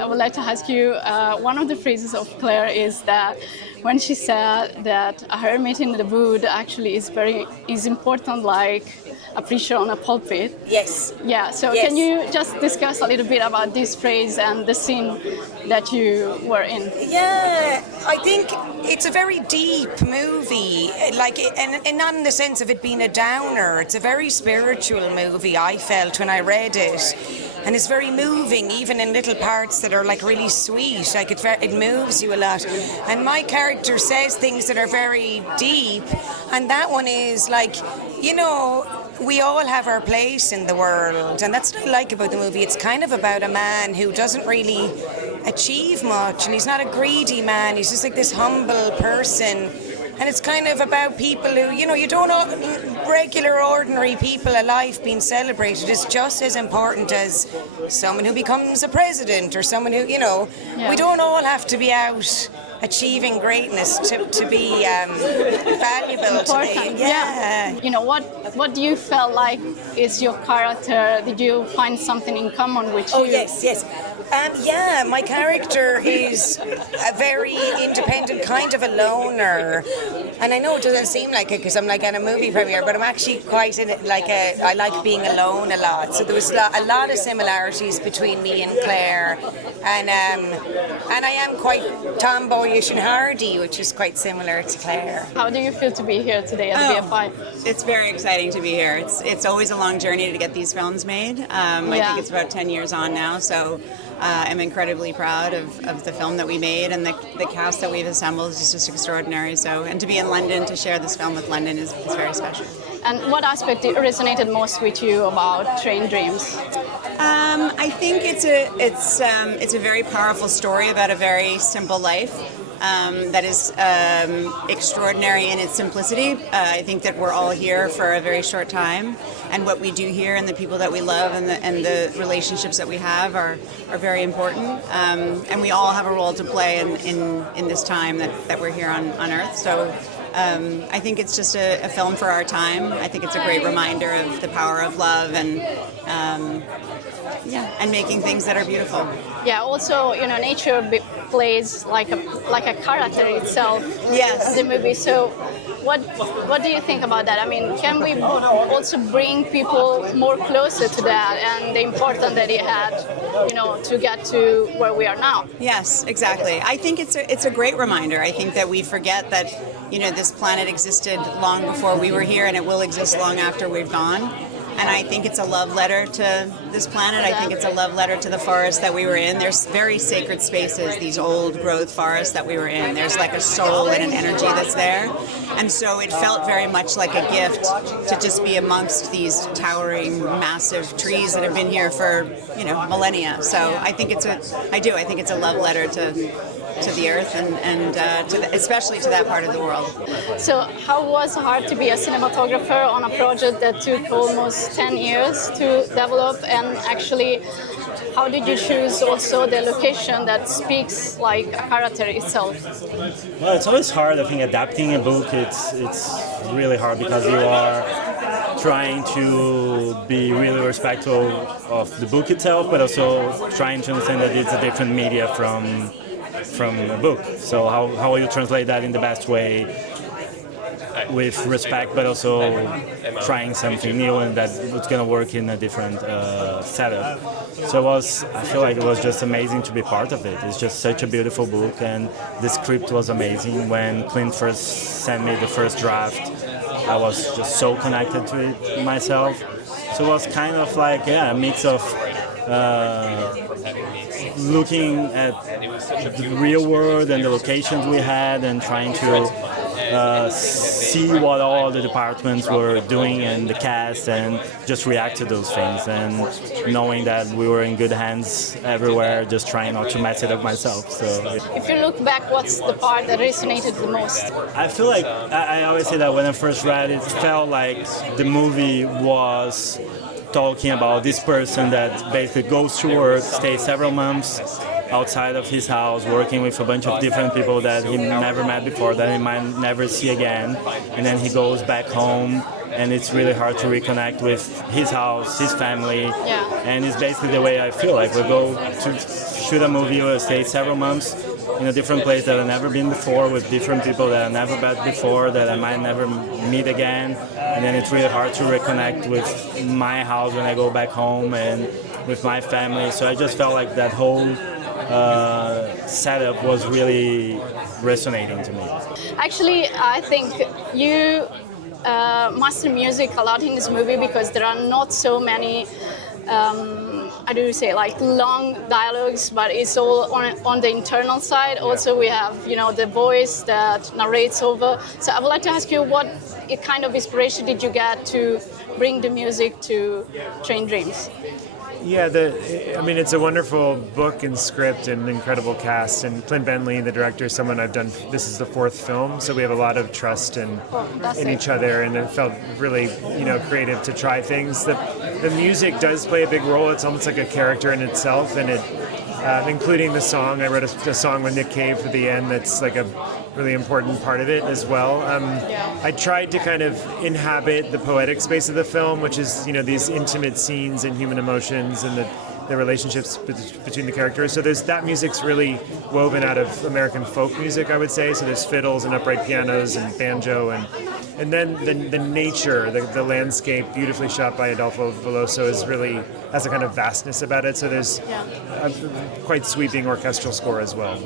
I would like to ask you, one of the phrases of Claire is that when she said that her meeting the wood actually is important like a preacher on a pulpit. Yes. Yeah, so Yes. Can you just discuss a little bit about this phrase and the scene that you were in? Yeah, I think it's a very deep movie, and not in the sense of it being a downer. It's a very spiritual movie, I felt, when I read it. And it's very moving, even in little parts that are like really sweet. Like it moves you a lot. And my character says things that are very deep. And that one is like, you know, we all have our place in the world. And that's what I like about the movie. It's kind of about a man who doesn't really achieve much. And he's not a greedy man. He's just like this humble person. And it's kind of about people who, you know, you don't know, regular, ordinary people alive being celebrated is just as important as someone who becomes a president or someone who, you know, we don't all have to be out achieving greatness to be valuable today. Yeah. You know, what do you feel like is your character? Did you find something in common with you? Oh, yes. Yeah, my character is a very independent, kind of a loner. And I know it doesn't seem like it because I'm like at a movie premiere, but I'm actually quite I like being alone a lot. So there was a lot of similarities between me and Claire. And I am quite tomboyish and hardy, which is quite similar to Claire. How do you feel to be here today at BFI? It's very exciting to be here. It's always a long journey to get these films made. I think it's about 10 years on now, so I'm incredibly proud of the film that we made, and the cast that we've assembled is just extraordinary. So, and to be in London, to share this film with London is very special. And what aspect resonated most with you about Train Dreams? I think it's a very powerful story about a very simple life. That is extraordinary in its simplicity. I think that we're all here for a very short time, and what we do here and the people that we love and the relationships that we have are very important. And we all have a role to play in this time that we're here on Earth. So I think it's just a film for our time. I think it's a great reminder of the power of love and making things that are beautiful. Yeah, also, you know, nature plays like a character itself. Yes. In the movie. So what do you think about that? I mean, can we also bring people more closer to that and the importance that it had, you know, to get to where we are now? Yes, exactly. I think it's a great reminder. I think that we forget that, you know, this planet existed long before we were here, and it will exist long after we've gone. And I think it's a love letter to this planet. I think it's a love letter to the forest that we were in. There's very sacred spaces, these old growth forests that we were in. There's like a soul and an energy that's there. And so it felt very much like a gift to just be amongst these towering, massive trees that have been here for, you know, millennia. So I think it's a love letter to the earth and especially to that part of the world. So how was it hard to be a cinematographer on a project that took almost 10 years to develop, and actually how did you choose also the location that speaks like a character itself? Well, it's always hard. I think adapting a book, it's really hard because you are trying to be really respectful of the book itself, but also trying to understand that it's a different media from a book. So how will you translate that in the best way with respect, but also trying something new and that it's going to work in a different setup. So I feel like it was just amazing to be part of it. It's just such a beautiful book, and the script was amazing. When Clint first sent me the first draft, I was just so connected to it myself. So it was kind of like a mix of looking at the real world and the locations we had and trying to see what all the departments were doing and the cast and just react to those things, and knowing that we were in good hands everywhere, just trying not to mess it up myself. So if you look back, what's the part that resonated the most? I feel like I always say that when I first read it, it felt like the movie was talking about this person that basically goes to work, stays several months outside of his house, working with a bunch of different people that he never met before, that he might never see again, and then he goes back home, and it's really hard to reconnect with his house, his family, and it's basically the way I feel like we go to shoot a movie, I stayed several months in a different place that I've never been before, with different people that I never met before, that I might never meet again. And then it's really hard to reconnect with my house when I go back home and with my family. So I just felt like that whole setup was really resonating to me. Actually, I think you master music a lot in this movie because there are not so many how do you say, like long dialogues, but it's all on the internal side. Also, we have, you know, the voice that narrates over. So I would like to ask you, what kind of inspiration did you get to bring the music to Train Dreams? Yeah, I mean, it's a wonderful book and script and incredible cast. And Clint Bentley, the director, is someone I've done. This is the 4th film, so we have a lot of trust in each other, and it felt really, you know, creative to try things. The music does play a big role. It's almost like a character in itself, and it, including the song. I wrote a song with Nick Cave for the end. That's like a really important part of it as well. I tried to kind of inhabit the poetic space of the film, which is, you know, these intimate scenes and human emotions and the relationships between the characters. So that music's really woven out of American folk music, I would say. So there's fiddles and upright pianos and banjo, and then the nature, the landscape, beautifully shot by Adolpho Veloso, has a kind of vastness about it. So there's a quite sweeping orchestral score as well.